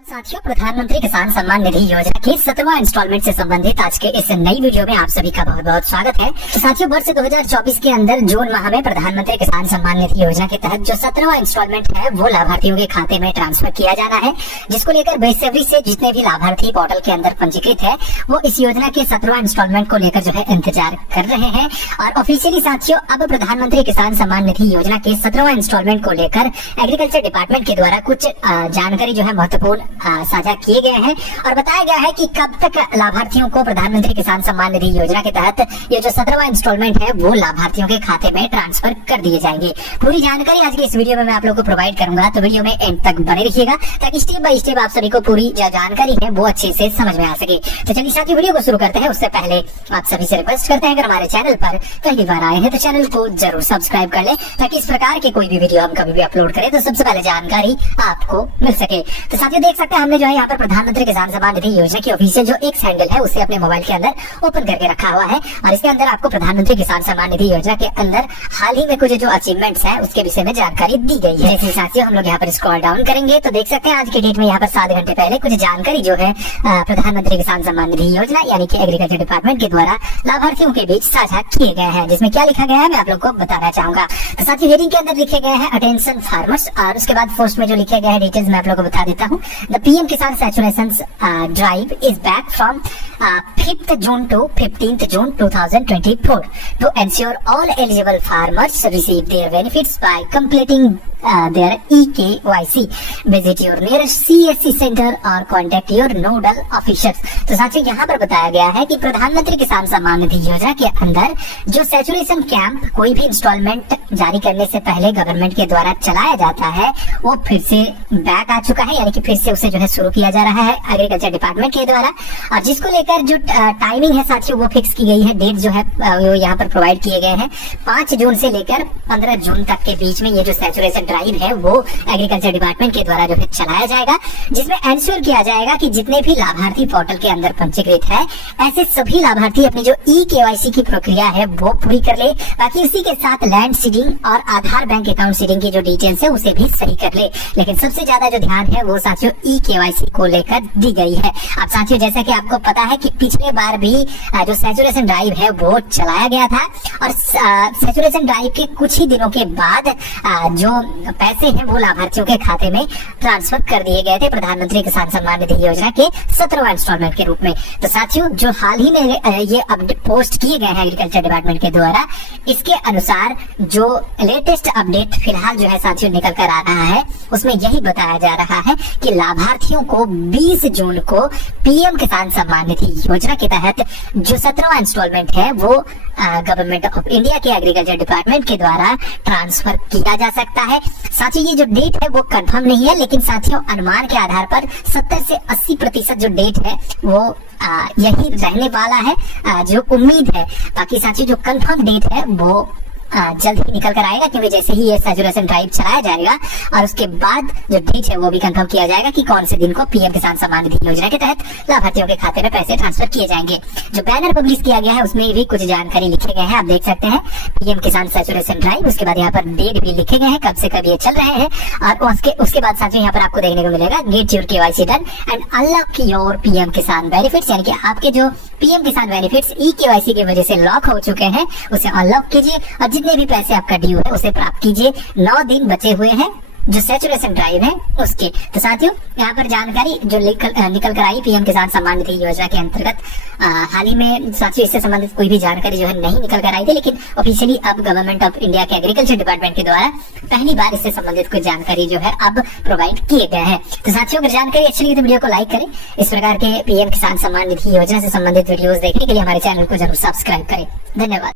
साथियों, प्रधानमंत्री किसान सम्मान निधि योजना के 17वां इंस्टॉलमेंट से संबंधित आज के इस नई वीडियो में आप सभी का बहुत बहुत स्वागत है। तो साथियों, वर्ष 2024 के अंदर जून माह में प्रधानमंत्री किसान सम्मान निधि योजना के तहत जो 17वां इंस्टॉलमेंट है वो लाभार्थियों के खाते में ट्रांसफर किया जाना है, जिसको लेकर बेसब्री से जितने भी लाभार्थी पोर्टल के अंदर पंजीकृत है वो इस योजना के 17वां इंस्टॉलमेंट को लेकर जो है इंतजार कर रहे हैं। और ऑफिशियली साथियों, अब प्रधानमंत्री किसान सम्मान निधि योजना के 17वां इंस्टॉलमेंट को लेकर एग्रीकल्चर डिपार्टमेंट के द्वारा कुछ जानकारी जो है महत्वपूर्ण साझा किए गए हैं और बताया गया है कि कब तक लाभार्थियों को प्रधानमंत्री किसान सम्मान निधि योजना के तहत ये जो 17वां इंस्टॉलमेंट है वो लाभार्थियों के खाते में ट्रांसफर कर दिए जाएंगे। पूरी जानकारी आज की इस वीडियो में मैं आप लोगों को प्रोवाइड करूंगा, तो वीडियो में एंड तक बने रहिएगा ताकि स्टेप बाय स्टेप आप सभी को पूरी जो जानकारी है वो अच्छे से समझ में आ सके। तो चलिए साथियों, वीडियो को शुरू करते हैं। उससे पहले आप सभी से रिक्वेस्ट करते हैं, अगर हमारे चैनल पर पहली बार आए हैं तो चैनल को जरूर सब्सक्राइब कर ले ताकि इस प्रकार के कोई भी वीडियो हम कभी भी अपलोड करें तो सबसे पहले जानकारी आपको मिल सके। तो साथियों, देख सकते हैं हमने जो है यहाँ पर प्रधानमंत्री किसान सम्मान निधि योजना की ऑफिशियल जो एक्स हैंडल है उसे अपने मोबाइल के अंदर ओपन करके रखा हुआ है और इसके अंदर आपको प्रधानमंत्री किसान सम्मान निधि योजना के अंदर हाल ही में कुछ जो अचीवमेंट्स है उसके विषय में जानकारी दी गई है। जैसे साथियों, हम लोग यहाँ पर स्क्रॉल डाउन करेंगे तो देख सकते हैं आज के डेट में यहाँ पर 7 घंटे पहले कुछ जानकारी जो है प्रधानमंत्री किसान सम्मान निधि योजना यानी कि एग्रीकल्चर डिपार्टमेंट के द्वारा लाभार्थियों के बीच साझा किए गए हैं, जिसमें क्या लिखा गया है मैं आप लोग को बताना चाहूंगा। तो साथियों, हेडिंग के अंदर लिखे गए हैं अटेंशन फार्मर्स और उसके बाद पोस्ट में जो लिखे गए हैं डिटेल्स मैं आप लोग को बता देता हूँ। द पीएम किसान saturation drive is back from 5th June to 15th June 2024 to ensure all eligible farmers receive their benefits by completing their EKYC. Visit your nearest CSC center or contact your nodal officers. तो साथियों, यहाँ पर बताया गया है कि प्रधानमंत्री किसान सम्मान निधि योजना के अंदर जो सैचुरेशन कैंप कोई भी इंस्टॉलमेंट जारी करने से पहले गवर्नमेंट के द्वारा चलाया जाता है वो फिर से बैक आ चुका है, यानी कि फिर से उसे जो है शुरू किया जा रहा है एग्रीकल्चर डिपार्टमेंट के द्वारा। और जिसको लेकर जो टाइमिंग है साथियों वो फिक्स की गई है, डेट जो है वो यहाँ पर प्रोवाइड किए गए हैं 5 जून से लेकर 15 जून तक के बीच में ये जो सैचुरेशन ड्राइव है वो एग्रीकल्चर डिपार्टमेंट के द्वारा जो है चलाया जाएगा, जिसमें एंश्योर किया जाएगा कि जितने भी लाभार्थी पोर्टल के अंदर पंजीकृत है ऐसे सभी लाभार्थी अपनी जो EKYC की प्रक्रिया है वो पूरी कर ले। बाकी इसी के साथ लैंड सीडिंग और आधार बैंक अकाउंट सीडिंग की जो डिटेल्स है उसे भी सही कर ले। लेकिन सबसे ज्यादा जो ध्यान है वो साथियों EKYC को लेकर दी गई है। अब साथियों, जैसा कि आपको पता है कि पिछले बार भी जो सैचुरेशन ड्राइव है वो चलाया गया था और सैचुरेशन ड्राइव के कुछ ही दिनों के बाद जो पैसे हैं वो लाभार्थियों के खाते में ट्रांसफर कर दिए गए थे प्रधानमंत्री किसान सम्मान निधि योजना के 17वां इंस्टॉलमेंट के रूप में। तो साथियों, जो हाल ही में ये अपडेट पोस्ट किए गए हैं एग्रीकल्चर डिपार्टमेंट के द्वारा, इसके अनुसार जो लेटेस्ट अपडेट फिलहाल जो है साथियों निकल कर आ रहा है उसमें यही बताया जा रहा है कि लाभार्थियों को 20 जून को पीएम किसान सम्मान निधि योजना के तहत जो 17वां इंस्टॉलमेंट है वो गवर्नमेंट ऑफ इंडिया के एग्रीकल्चर डिपार्टमेंट के द्वारा ट्रांसफर किया जा सकता है। साथियों, ये जो डेट है वो कंफर्म नहीं है, लेकिन साथियों अनुमान के आधार पर 70 से 80% जो डेट है वो यही रहने वाला है जो उम्मीद है। बाकी साथियों, जो कंफर्म डेट है वो जल्द ही निकल कर आएगा, क्योंकि जैसे ही ये सैचुरेशन ड्राइव चलाया जाएगा और उसके बाद जो डेट है वो भी कंफर्म किया जाएगा कि कौन से दिन को पीएम किसान सम्मान निधि योजना के तहत लाभार्थियों के खाते में पैसे ट्रांसफर किए जाएंगे। जो बैनर पब्लिश किया गया है उसमें भी कुछ जानकारी लिखे गए हैं, आप देख सकते हैं पीएम किसान सैचुरेशन ड्राइव, उसके बाद यहाँ पर डेट भी लिखे गए हैं कब से कब ये चल रहे हैं। और उसके बाद साथियों यहाँ पर आपको देखने को मिलेगा get your KYC done and unlock your PM किसान बेनिफिट्स, यानी कि आपके जो पीएम किसान बेनिफिट्स EKYC की वजह से लॉक हो चुके हैं उसे अनलॉक कीजिए और जितने भी पैसे आपका ड्यू है उसे प्राप्त कीजिए। 9 दिन बचे हुए हैं जो सैचुरेशन ड्राइव है उसके। तो साथियों, यहाँ पर जानकारी जो निकल कर आई पीएम किसान सम्मान निधि योजना के अंतर्गत हाल ही में साथियों इससे संबंधित कोई भी जानकारी जो है नहीं निकल कर आई थी, लेकिन ऑफिशियली अब गवर्नमेंट ऑफ इंडिया के एग्रीकल्चर डिपार्टमेंट के द्वारा पहली बार इससे संबंधित कुछ जानकारी जो है अब प्रोवाइड किए गए हैं। तो साथियों, अगर जानकारी अच्छी लगी तो वीडियो को लाइक करें। इस प्रकार के पीएम किसान सम्मान निधि योजना से संबंधित वीडियोस देखने के लिए हमारे चैनल को जरूर सब्सक्राइब करें। धन्यवाद।